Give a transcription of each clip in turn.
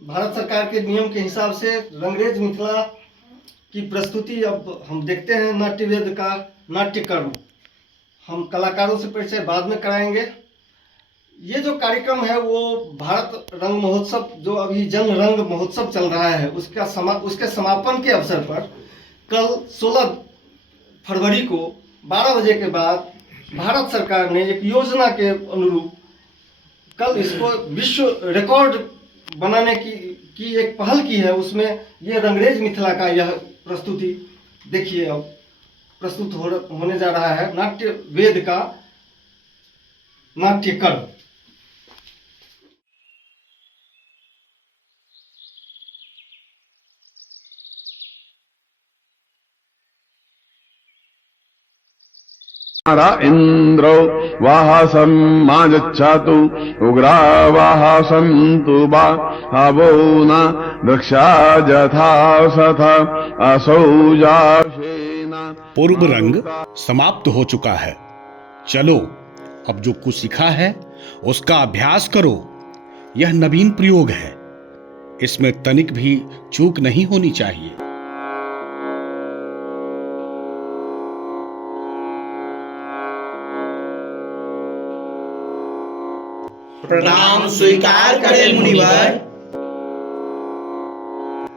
भारत सरकार के नियम के हिसाब से रंगरेज मिथिला की प्रस्तुति अब हम देखते हैं। नाट्यवेद का नाट्यकर्म हम कलाकारों से परिचय बाद में कराएंगे। ये जो कार्यक्रम है वो भारत रंग महोत्सव, जो अभी जन रंग महोत्सव चल रहा है, उसके समापन के अवसर पर कल 16 फरवरी को 12 बजे के बाद भारत सरकार ने एक योजना के अनुरूप कल इसको विश्व रिकॉर्ड बनाने की एक पहल की है। उसमें ये रंगरेज मिथिला का यह प्रस्तुति देखिए अब प्रस्तुत होने जा रहा है, नाट्य वेद का नाट्यकर्म। इंद्रो वाहसं माजच्छतु उग्रा वाहसन्तु भावो न दक्षा जथा सथ असौ जाशेन। पूर्व रंग समाप्त हो चुका है। चलो अब जो कुछ सीखा है उसका अभ्यास करो। यह नवीन प्रयोग है, इसमें तनिक भी चूक नहीं होनी चाहिए। प्रणाम स्वीकार करें मुनिवर।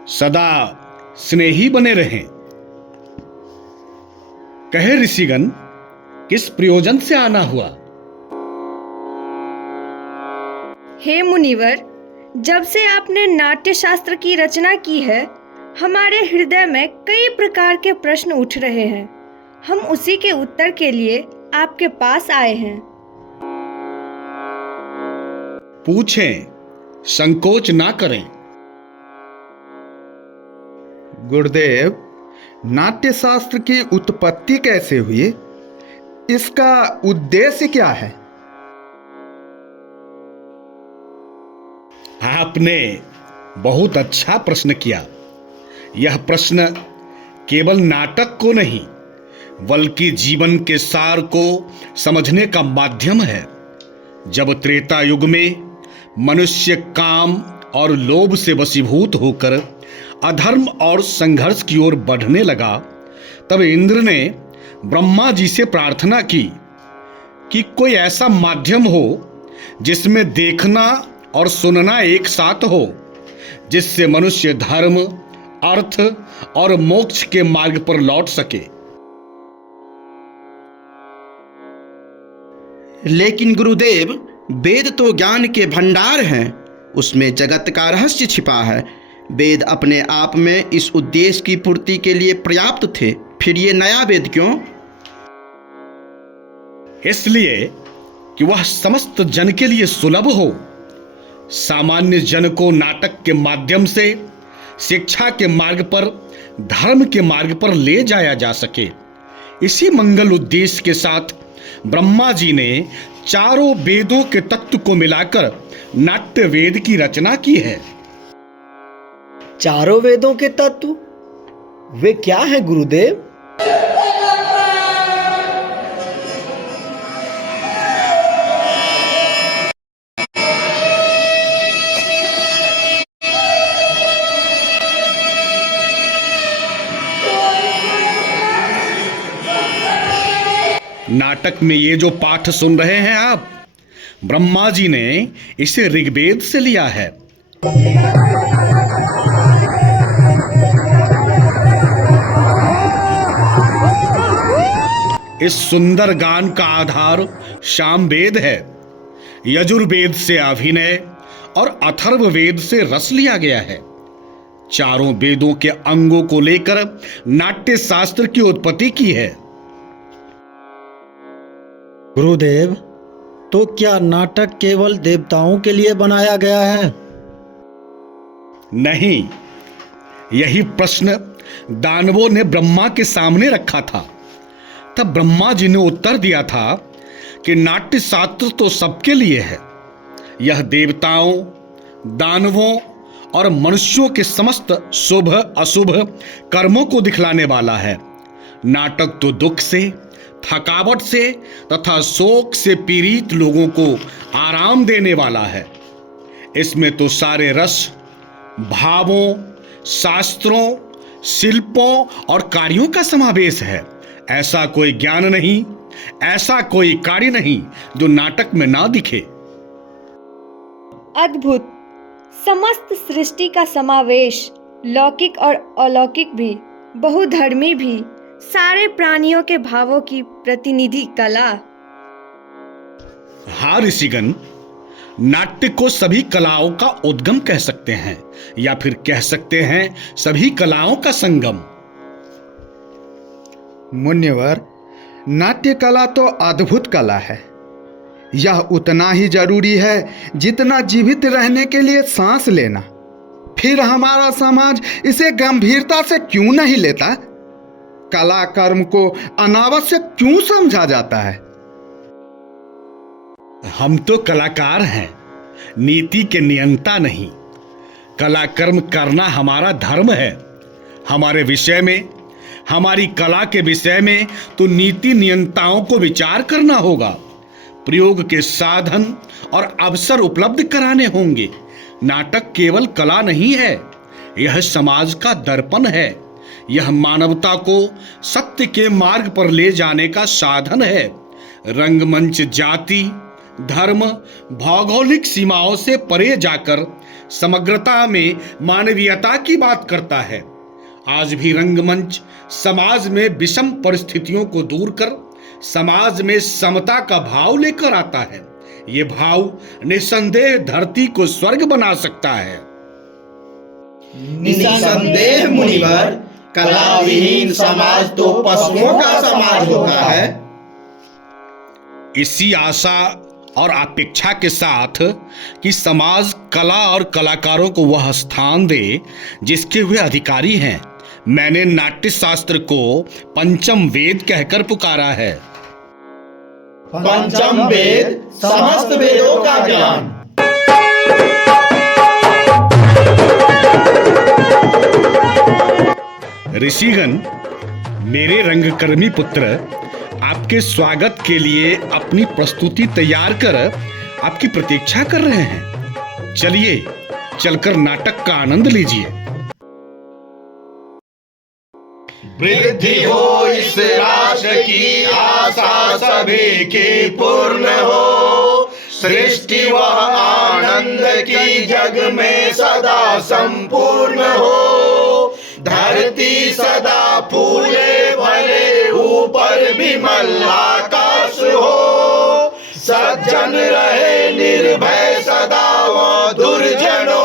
सदा स्नेही बने रहें। कहे ऋषिगण, किस प्रयोजन से आना हुआ? हे मुनिवर, जब से आपने नाट्य शास्त्र की रचना की है, हमारे हृदय में कई प्रकार के प्रश्न उठ रहे हैं। हम उसी के उत्तर के लिए आपके पास आए हैं। पूछें, संकोच ना करें। गुरुदेव, नाट्य शास्त्र की उत्पत्ति कैसे हुई? इसका उद्देश्य क्या है? आपने बहुत अच्छा प्रश्न किया। यह प्रश्न केवल नाटक को नहीं बल्कि जीवन के सार को समझने का माध्यम है। जब त्रेता युग में मनुष्य काम और लोभ से वशीभूत होकर अधर्म और संघर्ष की ओर बढ़ने लगा, तब इंद्र ने ब्रह्मा जी से प्रार्थना की कि कोई ऐसा माध्यम हो जिसमें देखना और सुनना एक साथ हो, जिससे मनुष्य धर्म, अर्थ और मोक्ष के मार्ग पर लौट सके। लेकिन गुरुदेव, वेद तो ज्ञान के भंडार हैं, उसमें जगत का रहस्य छिपा है। वेद अपने आप में इस उद्देश्य की पूर्ति के लिए पर्याप्त थे, फिर ये नया वेद क्यों? इसलिए कि वह समस्त जन के लिए सुलभ हो, सामान्य जन को नाटक के माध्यम से शिक्षा के मार्ग पर, धर्म के मार्ग पर ले जाया जा सके। इसी मंगल उद्देश्य के साथ ब्रह्मा जी ने चारों वेदों के तत्व को मिलाकर नाट्य वेद की रचना की है। चारों वेदों के तत्व वे क्या है गुरुदेव? नाटक में ये जो पाठ सुन रहे हैं आप, ब्रह्मा जी ने इसे ऋग्वेद से लिया है। इस सुंदर गान का आधार सामवेद है। यजुर्वेद से अभिनय और अथर्ववेद से रस लिया गया है। चारों वेदों के अंगों को लेकर नाट्य शास्त्र की उत्पत्ति की है। गुरुदेव, तो क्या नाटक केवल देवताओं के लिए बनाया गया है? नहीं, यही प्रश्न दानवों ने ब्रह्मा के सामने रखा था। तब ब्रह्मा जी ने उत्तर दिया था कि नाट्य शास्त्र तो सबके लिए है। यह देवताओं, दानवों और मनुष्यों के समस्त शुभ अशुभ कर्मों को दिखलाने वाला है। नाटक तो दुख से, थकावट से तथा शोक से पीड़ित लोगों को आराम देने वाला है। इसमें तो सारे रस भावों, शास्त्रों, शिल्पों और कार्यों का समावेश है। ऐसा कोई ज्ञान नहीं, ऐसा कोई कार्य नहीं जो नाटक में ना दिखे। अद्भुत, समस्त सृष्टि का समावेश, लौकिक और अलौकिक भी, बहुधर्मी भी, सारे प्राणियों के भावों की प्रतिनिधि कला। हाँ ऋषिगण, नाट्य को सभी कलाओं का उद्गम कह सकते हैं, या फिर कह सकते हैं सभी कलाओं का संगम। मुनिवर, नाट्य कला तो अद्भुत कला है। यह उतना ही जरूरी है जितना जीवित रहने के लिए सांस लेना। फिर हमारा समाज इसे गंभीरता से क्यों नहीं लेता? कला कर्म को अनावश्यक क्यों समझा जाता है? हम तो कलाकार हैं, नीति के नियंता नहीं। कला कर्म करना हमारा धर्म है। हमारे विषय में, हमारी कला के विषय में तो नीति नियंताओं को विचार करना होगा। प्रयोग के साधन और अवसर उपलब्ध कराने होंगे। नाटक केवल कला नहीं है, यह समाज का दर्पण है। यह मानवता को सत्य के मार्ग पर ले जाने का साधन है। रंगमंच जाति, धर्म, भौगोलिक सीमाओं से परे जाकर समग्रता में मानवीयता की बात करता है। आज भी रंगमंच समाज में विषम परिस्थितियों को दूर कर समाज में समता का भाव लेकर आता है। ये भाव निसंदेह धरती को स्वर्ग बना सकता है। निसंदेह मुनिवर, कला विहीन समाज तो पशुओं का समाज होता है। इसी आशा और अपेक्षा के साथ कि समाज कला और कलाकारों को वह स्थान दे जिसके वे अधिकारी हैं, मैंने नाट्य शास्त्र को पंचम वेद कहकर पुकारा है। पंचम वेद, समस्त वेदों का ज्ञान। ऋषिगण, मेरे रंगकर्मी पुत्र आपके स्वागत के लिए अपनी प्रस्तुति तैयार कर आपकी प्रतीक्षा कर रहे हैं। चलिए, चलकर नाटक का आनंद लीजिए। वृद्धि हो इस राष्ट्र की आशा सभी की पूर्ण हो। सृष्टि व आनंद की जग में सदा संपूर्ण हो। धरती सदा फूले भले, ऊपर विमल आकाश हो। सज्जन रहे निर्भय सदा, वो दुर्जनों